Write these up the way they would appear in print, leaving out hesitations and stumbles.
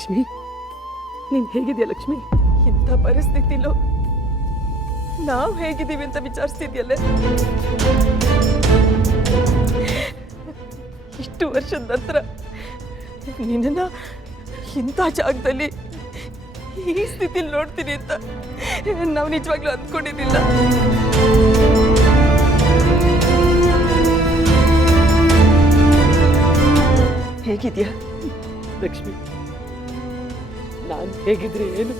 ಲಕ್ಷ್ಮಿ, ನೀನ್ ಹೇಗಿದ್ಯಾ ಲಕ್ಷ್ಮಿ? ಇಂಥ ಪರಿಸ್ಥಿತಿಲೂ ನಾವು ಹೇಗಿದ್ದೀವಿ ಅಂತ ವಿಚಾರಿಸ್ತಿದ್ಯಲ್ಲೇ. ಇಷ್ಟು ವರ್ಷದ ನಂತರ ನಿನ್ನ ಇಂಥ ಜಾಗದಲ್ಲಿ ಈ ಸ್ಥಿತಿಲಿ ನೋಡ್ತೀನಿ ಅಂತ ನಾವು ನಿಜವಾಗ್ಲೂ ಅಂದ್ಕೊಂಡಿರಲಿಲ್ಲ. ಹೇಗಿದ್ಯಾ ಲಕ್ಷ್ಮಿ, ನಾನು ಹೇಗಿದ್ರೆ ಏನು,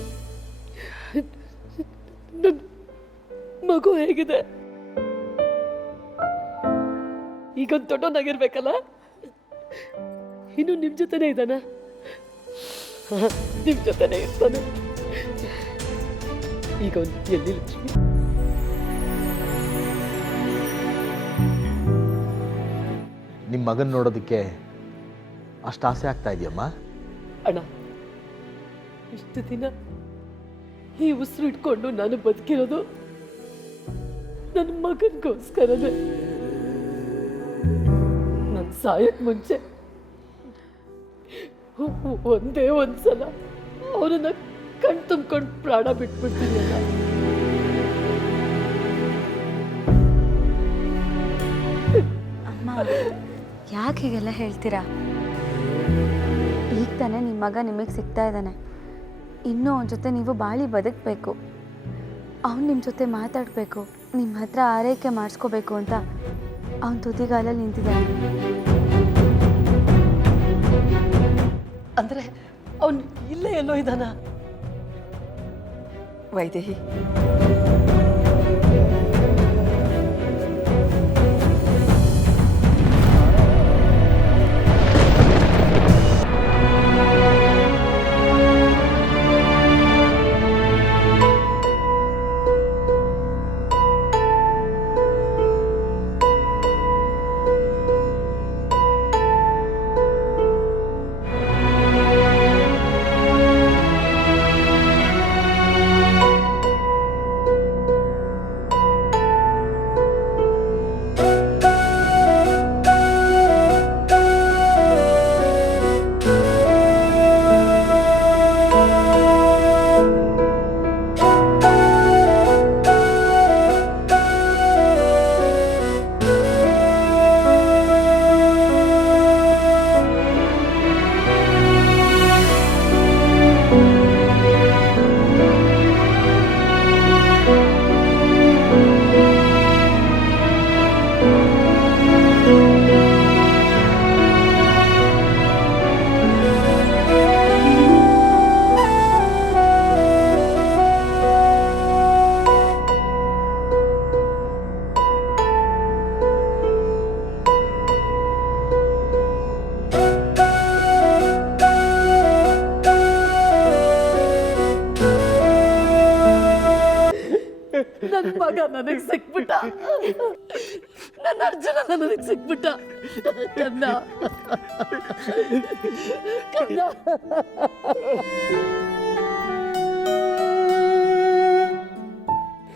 ನನ್ನ ಮಗು ಹೇಗಿದೆ? ಈಗೊಂದು ದೊಡ್ಡವನಾಗಿರ್ಬೇಕಲ್ಲ, ಇನ್ನು ನಿಮ್ ಜೊತೆನೇ ಇದ್ದಾನ? ನಿಮ್ ಜೊತೆನೇ ಇರ್ತಾನೆ. ಈಗ ಎಲ್ಲಿ ಲಕ್ಷ್ಮಿ? ನಿಮ್ಮ ಮಗನ್ ನೋಡೋದಕ್ಕೆ ಅಷ್ಟು ಆಸೆ ಆಗ್ತಾ ಇದೆಯಮ್ಮ? ಅಣ್ಣ, ಇಷ್ಟು ದಿನ ಈ ಉಸಿರು ಇಟ್ಕೊಂಡು ನಾನು ಬದುಕಿರೋದು ನನ್ನ ಮಗನಿಗೋಸ್ಕರನೇ. ನನ್ನ ಸಾಯಕ್ ಮುಂಚೆ ಒಂದೇ ಒಂದ್ಸಲ ಅವನನ್ನ ಕಣ್ ತುಂಬ್ಕೊಂಡು ಪ್ರಾಣ ಬಿಟ್ಬಿಡ್ತೀನಲ್ಲ. ಅಮ್ಮ, ಯಾಕೆ ಹೀಗೆಲ್ಲ ಹೇಳ್ತೀರಾ? ಈಗ ತಾನೇ ನಿಮ್ಮ ಮಗ ನಿಮಗೆ ಸಿಗ್ತಾ ಇದ್ದಾನೆ. ಇನ್ನೂ ಅವನ ಜೊತೆ ನೀವು ಬಾಳಿ ಬದುಕಬೇಕು. ಅವನು ನಿಮ್ಮ ಜೊತೆ ಮಾತಾಡಬೇಕು, ನಿಮ್ಮ ಹತ್ರ ಆರೈಕೆ ಮಾಡಿಸ್ಕೋಬೇಕು ಅಂತ ಅವನ ತುದಿಗಾಲಲ್ಲಿ ನಿಂತಿದ್ದಾನೆ. ಅಂದ್ರೆ ಅವನು ಇಲ್ಲೇ ಎಲ್ಲೋ ಇದ್ದಾನ? ವೈದೇಹಿ, ನನ್ನ ಮಗ ನನಗೆ ಸಿಕ್ಬಿಟ್ಟ, ನನ್ನ ಅರ್ಜುನ ನನಗೆ ಸಿಕ್ಬಿಟ್ಟ. ಕನ್ನ ಕನ್ನ,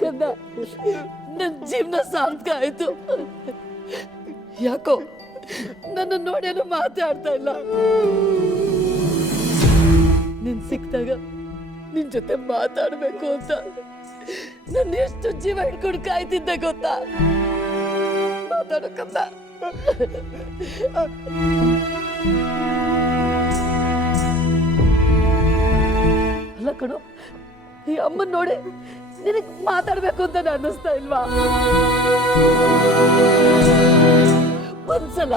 ಕನ್ನ, ನನ್ನ ಜೀವನ ಸಾರ್ಥಕ ಆಯ್ತು. ಯಾಕೋ ನನ್ನ ನೋಡೇನು ಮಾತಾಡ್ತಾ ಇಲ್ಲ. ನಿನ್ ಸಿಕ್ತಾಗ ನಿನ್ ಜೊತೆ ಮಾತಾಡ್ಬೇಕು ಅಂತ ನನ್ನ ಎಷ್ಟು ಜೀವ ಹಿಡ್ಕೊಂಡು ಕಾಯ್ತಿದ್ದೆ ಗೊತ್ತಾ? ಮಾತಾಡೋಕಂತ ಅಲ್ಲ ಕಣೋ, ಈ ಅಮ್ಮನ್ ನೋಡಿ ನಿನಗ್ ಮಾತಾಡ್ಬೇಕು ಅಂತ ಅನ್ನಿಸ್ತಾ ಇಲ್ವಾ? ಒಂದ್ಸಲ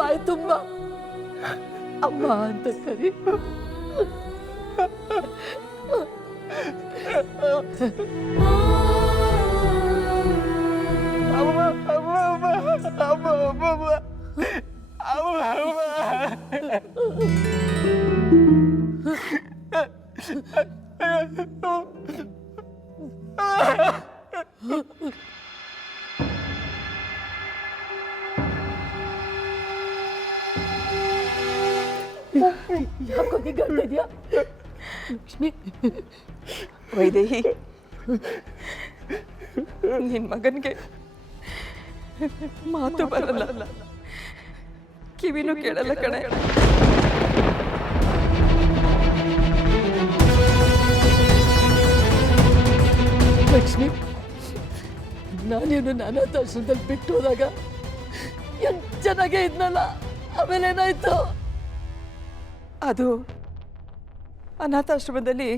ಬಾಯಿ ತುಂಬಾ ಅಮ್ಮ ಅಂತ ಕರಿ. ಯಾಕೋ ಹೀಗಾಡ್ತಿದ್ಯಾ ಲಕ್ಷ್ಮಿ? ವೈದೇಹಿ, ನಿನ್ ಮಗನ್ಗೆ ಮಾತು ಬರಲ್ಲ, ಕಿವಿನೂ ಕೇಳಲ್ಲ ಕಣೆ. ಲಕ್ಷ್ಮಿ, ನಾನೇನು ಅನಾಥಾಶ್ರಮದಲ್ಲಿ ಬಿಟ್ಟು ಹೋದಾಗ ಎಷ್ಟು ಚೆನ್ನಾಗೇ ಇದ್ನಲ್ಲ, ಆಮೇಲೆ ಏನಾಯ್ತು? ಅದು ಅನಾಥಾಶ್ರಮದಲ್ಲಿ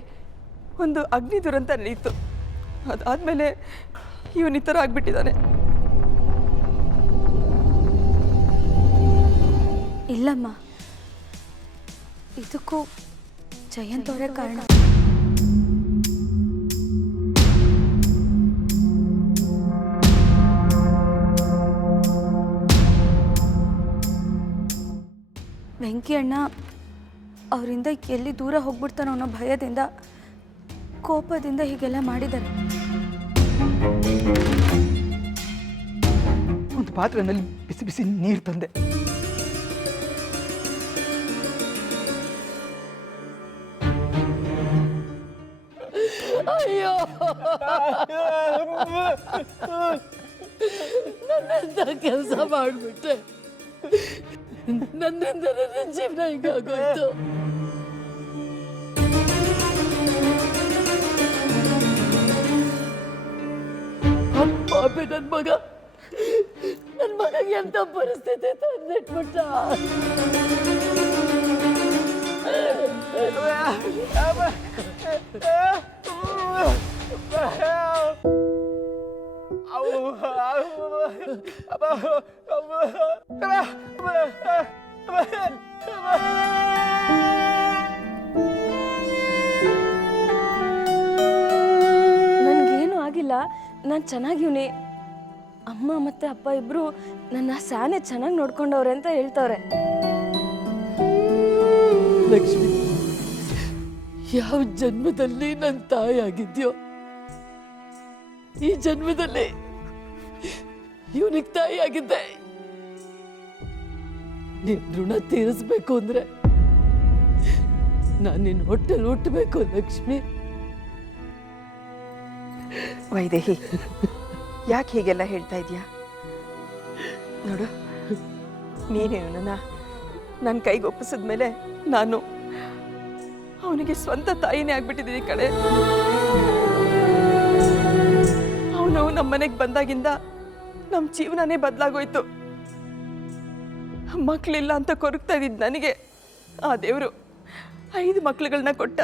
ಒಂದು ಅಗ್ನಿ ದುರಂತ ನಡೆಯಿತು. ಅದಾದಮೇಲೆ ಇವನು ಈ ಥರ ಆಗ್ಬಿಟ್ಟಿದ್ದಾನೆ. ಇಲ್ಲಮ್ಮ, ಇದಕ್ಕೂ ಜಯಂತ್ ಅವರೇ ಕಾರಣ. ವೆಂಕಿ ಅಣ್ಣ ಅವರಿಂದ ಎಲ್ಲಿ ದೂರ ಹೋಗ್ಬಿಡ್ತಾನೋ ಅನ್ನೋ ಭಯದಿಂದ, ಕೋಪದಿಂದ ಹೀಗೆಲ್ಲ ಮಾಡಿದ್ದಾರೆ. ಒಂದು ಪಾತ್ರೆಯಲ್ಲಿ ಬಿಸಿ ಬಿಸಿ ನೀರು ತಂದೆ. ಅಯ್ಯೋ, ನನ್ನೆಂತ ಕೆಲಸ ಮಾಡ್ಬಿಟ್ಟೆ. ನನ್ನಿಂದ ನನ್ನ ಜೀವನ ಹಿಂಗಾಗೋಯ್ತು. ಅಪ್ಪಾಪಿ, ನನ್ನ ಮಗ ಎಂತ ಪರಿಸ್ಥಿತಿ ತಂದಿಟ್ಬಿಟ್ಟ. ನನಗೇನು ಆಗಿಲ್ಲ, ನಾನು ಚೆನ್ನಾಗಿವ್ನಿ. ಅಮ್ಮ ಮತ್ತು ಅಪ್ಪ ಇಬ್ಬರು ನನ್ನ ಸ್ಯಾನೆ ಚೆನ್ನಾಗಿ ನೋಡ್ಕೊಂಡವ್ರೆ ಅಂತ ಹೇಳ್ತವ್ರೆ. ಲಕ್ಷ್ಮಿ, ಯಾವ ಜನ್ಮದಲ್ಲಿ ನನ್ನ ತಾಯಿ ಆಗಿದ್ಯೋ, ಈ ಜನ್ಮದಲ್ಲಿ ಇವನಿಗೆ ತಾಯಿ ಆಗಿದ್ದೆ. ನಿನ್ ಋಣ ತೀರಿಸ್ಬೇಕು ಅಂದ್ರೆ ನಾನು ನಿನ್ನ ಹೊಟ್ಟೆಲ್ ಹುಟ್ಟಬೇಕು ಲಕ್ಷ್ಮಿ. ವೈದೇಹಿ, ಯಾಕೆ ಹೀಗೆಲ್ಲ ಹೇಳ್ತಾ ಇದೀಯಾ? ನೋಡು, ನೀನೇನು ನನ್ನ ಕೈಗೆ ಒಪ್ಪಿಸಿದ್ಮೇಲೆ ನಾನು ಅವನಿಗೆ ಸ್ವಂತ ತಾಯಿನೇ ಆಗ್ಬಿಟ್ಟಿದ್ದೀನಿ ಕಡೆ. ಅವನು ನಮ್ಮ ಮನೆಗೆ ಬಂದಾಗಿಂದ ನಮ್ಮ ಜೀವನನೇ ಬದಲಾಗೋಯ್ತು. ಮಕ್ಕಳಿಲ್ಲ ಅಂತ ಕೊರಗ್ತಾ ಇದ್ದಿದ್ದು ನನಗೆ ಆ ದೇವರು 5 ಮಕ್ಕಳುಗಳನ್ನ ಕೊಟ್ಟ.